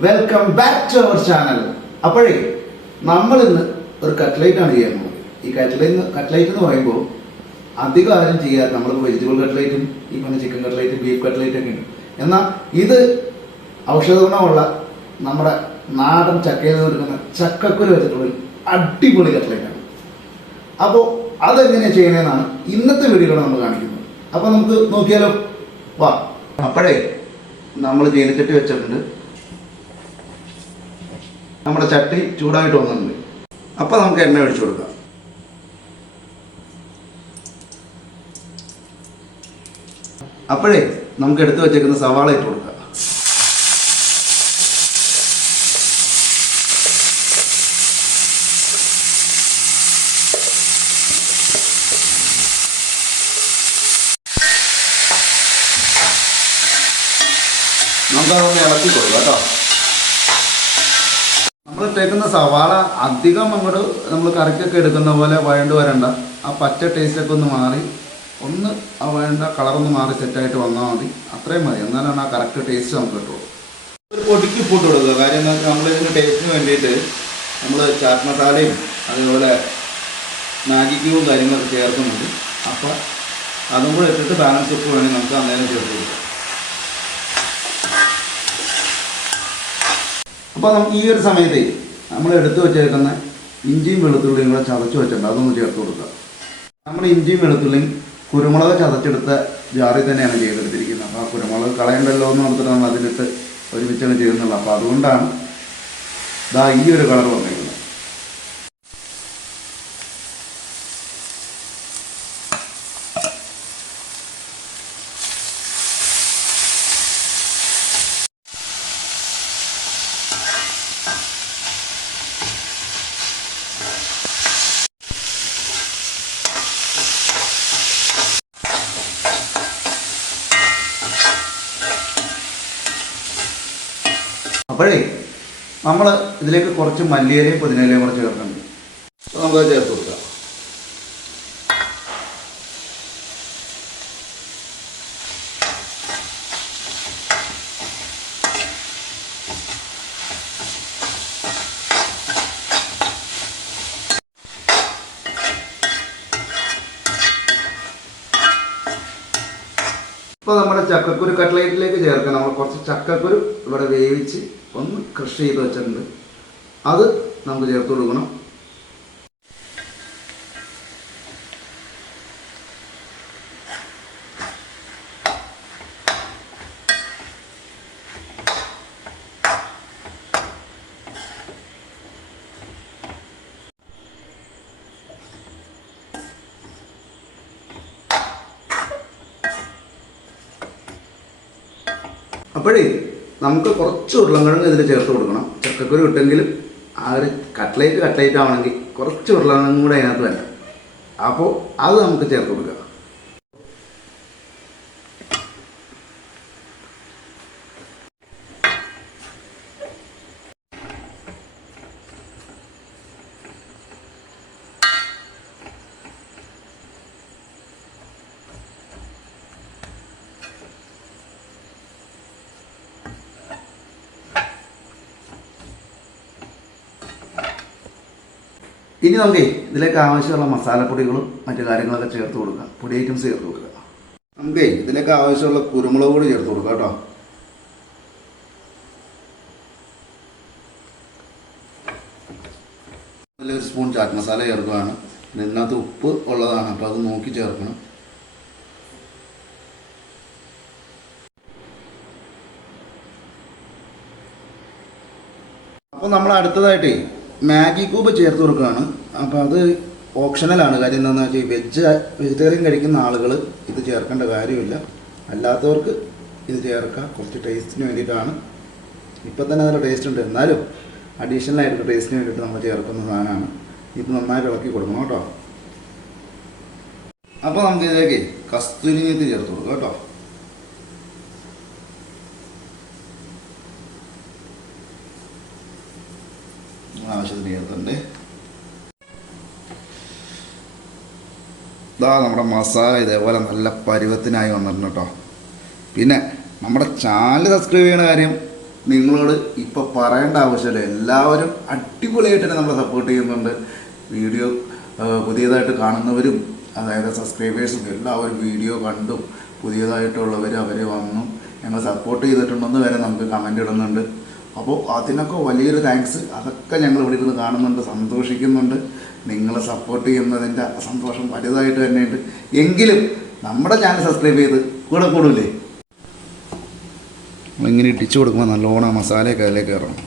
Welcome back to our channel. അപ്പോഴേ നമ്മൾ ഇന്ന് ഒരു കട്ട്ലൈറ്റ് ആണ് ചെയ്യാൻ പോകുന്നത്. ഈ കട്ട്ലൈറ്റ് എന്ന് പറയുമ്പോൾ അധികം ആരും ചെയ്യാറ് നമ്മൾ വെജിറ്റബിൾ കട്ട്ലൈറ്റും ഈ പറഞ്ഞ ചിക്കൻ കട്ട്ലൈറ്റും ബീഫ് കട്ട്ലൈറ്റും ഒക്കെ ഉണ്ട്. എന്നാൽ ഇത് ഔഷധ ഗുണമുള്ള നമ്മുടെ നാടൻ ചക്കയിൽ നിന്ന് എടുക്കുന്ന ചക്കക്കുരു വെച്ചിട്ടുള്ള ഒരു അടിപൊളി കട്ട്ലൈറ്റാണ്. അപ്പോൾ അതെങ്ങനെയാണ് ചെയ്യണമെന്നാണ് ഇന്നത്തെ വീഡിയോയിലൂടെ നമ്മൾ കാണിക്കുന്നത്. അപ്പോൾ നമുക്ക് നോക്കിയാലോ, വാ. അപ്പോഴേ നമ്മൾ ചീനച്ചട്ടി വെച്ചിട്ടുണ്ട്. നമ്മുടെ ചട്ടി ചൂടായിട്ട് വന്നിട്ടുണ്ട്. അപ്പോൾ നമുക്ക് എണ്ണ ഒഴിച്ചു കൊടുക്കാം. അപ്പോഴേ നമുക്ക് എടുത്തു വെച്ചേക്കുന്ന സവാള ഇട്ട് കൊടുക്കാം. നമുക്കതൊന്ന് ഇളക്കി കൊടുക്കാം കേട്ടോ. നമ്മൾ ഇട്ടേക്കുന്ന സവാള അധികം അങ്ങോട്ട് നമ്മൾ കറിക്കൊക്കെ എടുക്കുന്ന പോലെ വഴണ്ട് വരണ്ട. ആ പച്ച ടേസ്റ്റൊക്കെ ഒന്ന് മാറി ഒന്ന് ആ വേണ്ട കളറൊന്ന് മാറി സെറ്റായിട്ട് വന്നാൽ മതി. അത്രയും മതി. എന്നാലാണ് ആ കറക്റ്റ് ടേസ്റ്റ് നമുക്ക് കിട്ടുള്ളൂ. ഒരു പൊടിക്ക് ഇട്ട് കൊടുക്കുക. കാര്യം എന്താ വെച്ചാൽ നമ്മൾ ഇതിന് ടേസ്റ്റിന് വേണ്ടിയിട്ട് നമ്മൾ ചാറ്റ് മസാലയും അതുപോലെ മാഗി ക്യൂബും കാര്യങ്ങളൊക്കെ ചേർക്കുന്നുണ്ട്. അപ്പോൾ അതും കൂടെ ഇട്ടിട്ട് ബാലൻസ് ഉപ്പ് വേണമെങ്കിൽ നമുക്ക് അന്നേരം ചേർത്ത് കൊടുക്കാം. അപ്പോൾ നമുക്ക് ഈ ഒരു സമയത്ത് നമ്മൾ എടുത്തു വെച്ചേക്കുന്ന ഇഞ്ചിയും വെളുത്തുള്ളിയും കൂടെ ചതച്ച് വെച്ചിട്ടുണ്ട്. അതൊന്ന് ചേർത്ത് കൊടുക്കുക. നമ്മൾ ഇഞ്ചിയും വെളുത്തുള്ളിയും കുരുമുളക് ചതച്ചെടുത്ത ജാറിൽ തന്നെയാണ് ചെയ്തെടുത്തിരിക്കുന്നത്. അപ്പോൾ ആ കുരുമുളക് കളയണ്ടല്ലോ എന്ന് ഓർത്തിട്ട് നമ്മൾ അതിലിട്ട് ഒരുമിച്ചാണ് ചെയ്യുന്നുള്ളൂ. അപ്പോൾ അതുകൊണ്ടാണ് ഇതാ ഈ ഒരു കളർ വന്നിരിക്കുന്നത്. അപ്പോഴേ നമ്മൾ ഇതിലേക്ക് കുറച്ച് മല്ലിയിലയും പുതിനയിലയും കൂടെ ചേർക്കുന്നുണ്ട്. അപ്പോൾ നമുക്കത് ചേർത്ത് കൊടുക്കാം. ഇപ്പോൾ നമ്മുടെ ചക്കക്കുരു കട്ട്ലൈറ്റിലേക്ക് ചേർക്കാൻ നമ്മൾ കുറച്ച് ചക്കക്കുരു ഇവിടെ വേവിച്ച് ഒന്ന് ക്രഷ് ചെയ്ത് വെച്ചിട്ടുണ്ട്. അത് നമുക്ക് ചേർത്ത് കൊടുക്കണം. അപ്പോഴേ നമുക്ക് കുറച്ച് ഉരുളൻകിഴങ്ങ് ഇതിൽ ചേർത്ത് കൊടുക്കണം. ചക്കക്കുരു ഇട്ടെങ്കിലും ആ ഒരു കട്ട്ലൈറ്റ് ആവണമെങ്കിൽ കുറച്ച് ഉരുളൻകിഴങ്ങും കൂടെ അതിനകത്ത് വേണ്ട. അപ്പോൾ അത് നമുക്ക് ചേർത്ത് കൊടുക്കുക. ഇനി നമുക്ക് ഇതിലേക്ക് ആവശ്യമുള്ള മസാലപ്പൊടികളും മറ്റു കാര്യങ്ങളൊക്കെ ചേർത്ത് കൊടുക്കാം. പൊടി ഐറ്റംസ് ചേർത്ത് കൊടുക്കുക. നമുക്ക് ഇതിലേക്ക് ആവശ്യമുള്ള കുരുമുളക് പൊടി ചേർത്ത് കൊടുക്കാം കേട്ടോ. അതിലൊരു സ്പൂൺ ചാറ്റ് മസാല ചേർക്കുകയാണ്. ഇതിനകത്ത് ഉപ്പ് ഉള്ളതാണ്, അപ്പോൾ അത് നോക്കി ചേർക്കണം. അപ്പോൾ നമ്മൾ അടുത്തതായിട്ട് മാഗി ക്യൂബ് ചേർത്ത് കൊടുക്കുകയാണ്. അപ്പോൾ അത് ഓപ്ഷണലാണ്. കാര്യം എന്താണെന്ന് വെച്ചാൽ വെജിറ്റേറിയൻ കഴിക്കുന്ന ആളുകൾ ഇത് ചേർക്കേണ്ട കാര്യമില്ല. അല്ലാത്തവർക്ക് ഇത് ചേർക്കാം. കുറച്ച് ടേസ്റ്റിന് വേണ്ടിയിട്ടാണ്. ഇപ്പം തന്നെ നല്ല ടേസ്റ്റ് ഉണ്ട്. എന്നാലും അഡീഷണലായിട്ട് ടേസ്റ്റിന് വേണ്ടിയിട്ട് നമ്മൾ ചേർക്കുന്ന സാധനമാണ്. ഇത് നന്നായിട്ട് ഇളക്കി കൊടുക്കണം കേട്ടോ. അപ്പോൾ നമുക്ക് ഇതിലേക്ക് കസ്തൂരി മേത്തി ചേർത്ത് കൊടുക്കാം കേട്ടോ. ആവശ്യത്തിന് ചേർത്തുണ്ട്. ഇതാ നമ്മുടെ മസാല ഇതേപോലെ നല്ല പരുവത്തിനായി വന്നിട്ടുണ്ട് കേട്ടോ. പിന്നെ നമ്മുടെ ചാനൽ സബ്സ്ക്രൈബ് ചെയ്യുന്ന കാര്യം നിങ്ങളോട് ഇപ്പോൾ പറയേണ്ട ആവശ്യമില്ല. എല്ലാവരും അടിപൊളിയായിട്ട് തന്നെ നമ്മളെ സപ്പോർട്ട് ചെയ്യുന്നുണ്ട്. വീഡിയോ പുതിയതായിട്ട് കാണുന്നവരും അതായത് സബ്സ്ക്രൈബേഴ്സും എല്ലാവരും വീഡിയോ കണ്ടും പുതിയതായിട്ടുള്ളവർ അവർ വന്നും ഞങ്ങൾ സപ്പോർട്ട് ചെയ്തിട്ടുണ്ടെന്ന് വരെ നമുക്ക് കമൻ്റ് ഇടുന്നുണ്ട്. അപ്പോൾ അതിനൊക്കെ വലിയൊരു താങ്ക്സ്. അതൊക്കെ ഞങ്ങൾ ഇവിടെ ഇരുന്ന് കാണുന്നുണ്ട്, സന്തോഷിക്കുന്നുണ്ട്. നിങ്ങളെ സപ്പോർട്ട് ചെയ്യുന്നതിൻ്റെ സന്തോഷം വലുതായിട്ട് തന്നെയുണ്ട്. എങ്കിലും നമ്മുടെ ചാനൽ സബ്സ്ക്രൈബ് ചെയ്ത് കൂടെ കൂടൂലേ. നമ്മളിങ്ങനെ ഇടിച്ചു കൊടുക്കുമ്പോൾ നല്ലോണം മസാലയൊക്കെ അതിലേക്ക് കയറണം.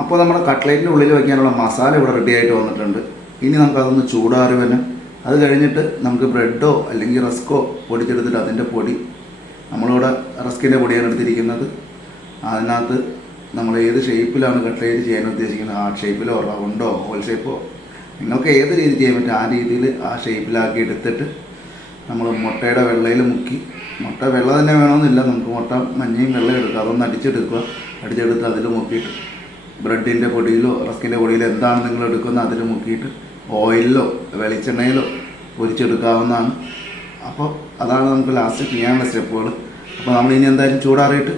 അപ്പോൾ നമ്മുടെ കട്ട്ലേറ്റിൻ്റെ ഉള്ളിൽ വയ്ക്കാനുള്ള മസാല ഇവിടെ റെഡി ആയിട്ട് വന്നിട്ടുണ്ട്. ഇനി നമുക്കതൊന്ന് ചൂടാറി വരണം. അത് കഴിഞ്ഞിട്ട് നമുക്ക് ബ്രെഡോ അല്ലെങ്കിൽ റസ്കോ പൊടിച്ചെടുത്തിട്ട് അതിൻ്റെ പൊടി, നമ്മളിവിടെ റസ്കിൻ്റെ പൊടിയാണ് എടുത്തിരിക്കുന്നത്. അതിനകത്ത് നമ്മൾ ഏത് ഷേപ്പിലാണ് കട്ട്ലേറ്റ് ചെയ്യാൻ ഉദ്ദേശിക്കുന്നത്, ഹാർട്ട് ഷേപ്പിലോ റൗണ്ടോ ഓവൽ ഷേപ്പോ നിങ്ങൾക്ക് ഏത് രീതി ചെയ്യാൻ പറ്റും ആ രീതിയിൽ ആ ഷേപ്പിലാക്കി എടുത്തിട്ട് നമ്മൾ മുട്ടയുടെ വെള്ളയിൽ മുക്കി, മുട്ട വെള്ള തന്നെ വേണമെന്നില്ല, നമുക്ക് മുട്ട മഞ്ഞയും വെള്ളയും എടുക്കുക, അതൊന്ന് അടിച്ചെടുത്ത് അതിൽ മുക്കിയിട്ട് ബ്രെഡിൻ്റെ പൊടിയിലോ റസ്കിൻ്റെ പൊടിയിലോ എന്താണ് നിങ്ങൾ എടുക്കുന്നത് അതിൽ മുക്കിയിട്ട് ഓയിലിലോ വെളിച്ചെണ്ണയിലോ പൊരിച്ചെടുക്കാവുന്നതാണ്. അപ്പോൾ അതാണ് നമുക്ക് ലാസ്റ്റ് ചെയ്യാനുള്ള സ്റ്റെപ്പുകൾ. അപ്പോൾ നമ്മളിനി എന്തായാലും ചൂടാറിയിട്ട്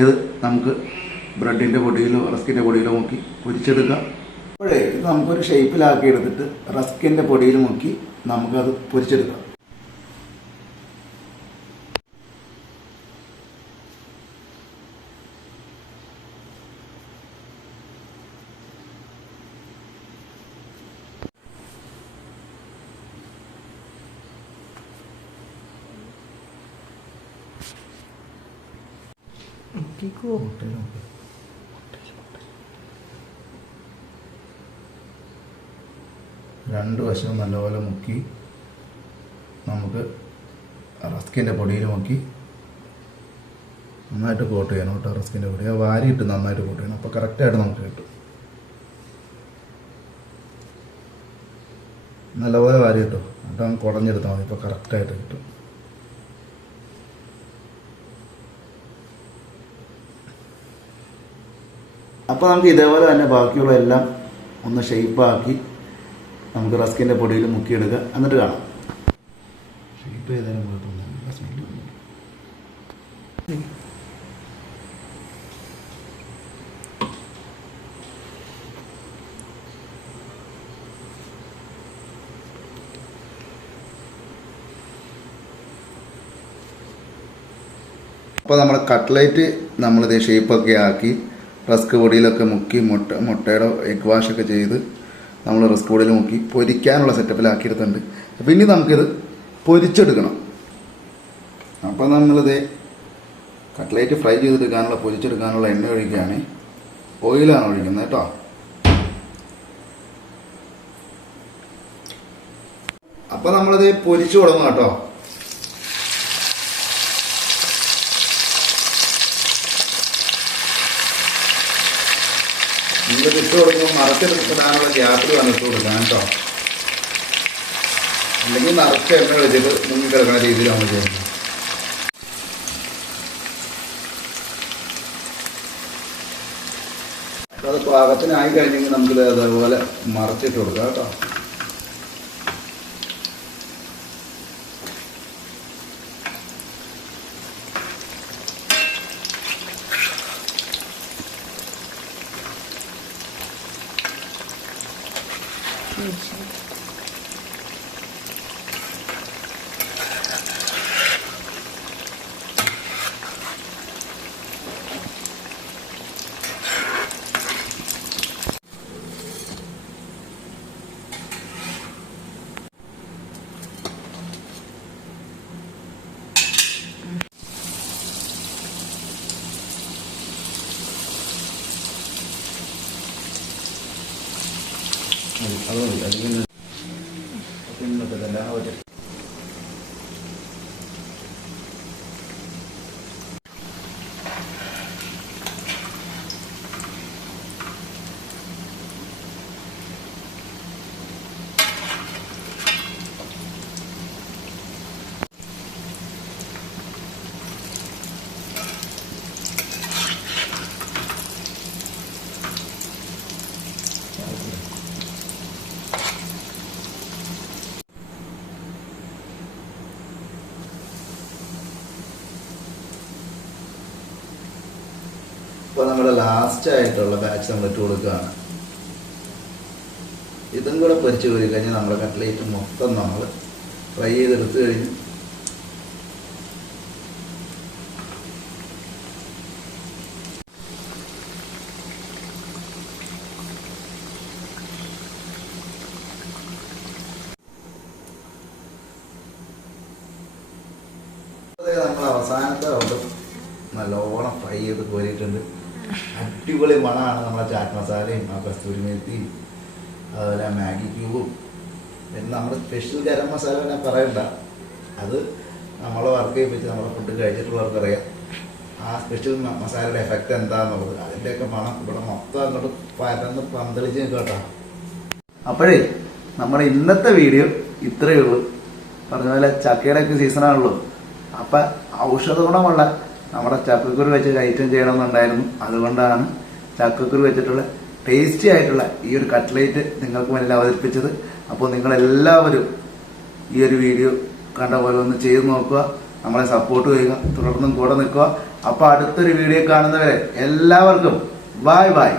ഇത് നമുക്ക് ബ്രെഡിൻ്റെ പൊടിയിലോ റസ്കിൻ്റെ പൊടിയിലോ മുക്കി പൊരിച്ചെടുക്കാം. അപ്പോഴേ ഇത് നമുക്കൊരു ഷേപ്പിലാക്കി എടുത്തിട്ട് റസ്കിൻ്റെ പൊടിയിൽ മുക്കി നമുക്കത് പൊരിച്ചെടുക്കാം. രണ്ട് വശവും നല്ലപോലെ മുക്കി നമുക്ക് റസ്കിൻ്റെ പൊടിയിൽ മുക്കി നന്നായിട്ട് കോട്ട് ചെയ്യണം കേട്ടോ. റസ്കിൻ്റെ പൊടി വാരിയിട്ട് നന്നായിട്ട് കോട്ട് ചെയ്യണം. അപ്പോൾ കറക്റ്റായിട്ട് നമുക്ക് കിട്ടും. നല്ലപോലെ വാരി കിട്ടും. എന്നിട്ട് നമുക്ക് കുടഞ്ഞെടുത്താൽ മതി. ഇപ്പോൾ കറക്റ്റായിട്ട് കിട്ടും. അപ്പോൾ നമുക്ക് ഇതേപോലെ തന്നെ ബാക്കിയുള്ള എല്ലാം ഒന്ന് ഷേപ്പാക്കി നമുക്ക് റസ്കിൻ്റെ പൊടിയിൽ മുക്കിയെടുക്കുക. എന്നിട്ട് കാണാം. ഷേപ്പ് ചെയ്താലും കുഴപ്പമൊന്നുമില്ല, സ്മെല്ല്. അപ്പോൾ നമ്മുടെ കട്ട്ലേറ്റ് നമ്മളിത് ഷേപ്പൊക്കെ ആക്കി റസ്ക് പൊടിയിലൊക്കെ മുക്കി മുട്ടയുടെ എഗ് വാഷൊക്കെ ചെയ്ത് നമ്മൾ റസ്ക് പൊടിയിൽ മുക്കി പൊരിക്കാനുള്ള സെറ്റപ്പിലാക്കിയെടുത്തുണ്ട്. പിന്നെ നമുക്കിത് പൊരിച്ചെടുക്കണം. അപ്പോൾ നമ്മളിത് കട്ട്ലേറ്റ് ഫ്രൈ ചെയ്തെടുക്കാനുള്ള പൊരിച്ചെടുക്കാനുള്ള എണ്ണ ഒഴിക്കുകയാണ്. ഓയിലാണ് ഒഴിക്കുന്നത് കേട്ടോ. അപ്പോൾ നമ്മളിത് പൊരിച്ചു തുടങ്ങും കേട്ടോ. നിങ്ങൾക്ക് ഇട്ട് കൊടുക്കുമ്പോൾ മറച്ചെടുത്തിടാനുള്ള ഗ്യാപ്പിൽ വേണം ഇട്ട് കൊടുക്കാൻ കേട്ടോ. അല്ലെങ്കിൽ നിറച്ച് എണ്ണ ഒഴിച്ചിട്ട് മുങ്ങി കിടക്കുന്ന രീതിയിലാണ് ചെയ്യുന്നത്. അപ്പോൾ അത് പാകത്തിനായി കഴിഞ്ഞെങ്കിൽ നമുക്കിത് അതേപോലെ മറച്ചിട്ട് കൊടുക്കാം കേട്ടോ. അത് മതി. അതിന് പിന്നത്തെ തന്നെ ഒരു അതുപോലെ ലാസ്റ്റ് ആയിട്ടുള്ള ബാച്ച് നമ്മൾ ഇട്ട് കൊടുക്കുകയാണ്. ഇതും കൂടെ പൊരിച്ച് കോരി കഴിഞ്ഞാൽ നമ്മുടെ കട്ട്ലേറ്റ് മൊത്തം നമ്മൾ ഫ്രൈ ചെയ്തെടുത്ത് കഴിഞ്ഞു. നമ്മൾ അവസാനത്തെ റൗണ്ട് നല്ലോണം ഫ്രൈ ചെയ്ത് കോരിയിട്ടുണ്ട്. അടിപൊളി മണമാണ് നമ്മളെ ചാറ്റ് മസാലയും ആ കസ്തൂരി മേത്തിയും അതുപോലെ മാഗി ക്യൂബും പിന്നെ നമ്മുടെ സ്പെഷ്യൽ ഗരം മസാല തന്നെ പറയണ്ട. അത് നമ്മളെ വർക്ക് ചെയ്യിപ്പിച്ച് നമ്മളെ ഫുഡ് കഴിച്ചിട്ടുള്ളവർക്ക് അറിയാം ആ സ്പെഷ്യൽ മസാലയുടെ എഫക്റ്റ് എന്താണെന്നുള്ളത്. അതിൻ്റെയൊക്കെ മണം ഇവിടെ മൊത്തം അങ്ങോട്ട് പരന്ന് പന്തളിച്ച് നിൽക്കട്ടോ. അപ്പോഴേ നമ്മുടെ ഇന്നത്തെ വീഡിയോ ഇത്രയേ ഉള്ളൂ. പറഞ്ഞ പോലെ ചക്കയുടെ ഒക്കെ സീസണാണല്ലോ. അപ്പം ഔഷധ ഗുണമുള്ള നമ്മുടെ ചക്കക്കുരു വെച്ച് ഐറ്റം ചെയ്യണമെന്നുണ്ടായിരുന്നു. അതുകൊണ്ടാണ് ചക്കക്കുരു വെച്ചിട്ടുള്ള ടേസ്റ്റി ആയിട്ടുള്ള ഈ ഒരു കട്ട്ലേറ്റ് നിങ്ങൾക്ക് മുന്നിൽ അവതരിപ്പിച്ചത്. അപ്പോൾ നിങ്ങളെല്ലാവരും ഈ ഒരു വീഡിയോ കണ്ട പോലെ ഒന്ന് ചെയ്ത് നോക്കുക, നമ്മളെ സപ്പോർട്ട് ചെയ്യുക, തുടർന്നും കൂടെ നിൽക്കുക. അപ്പോൾ അടുത്തൊരു വീഡിയോ കാണുന്നവരെ എല്ലാവർക്കും ബൈ ബൈ.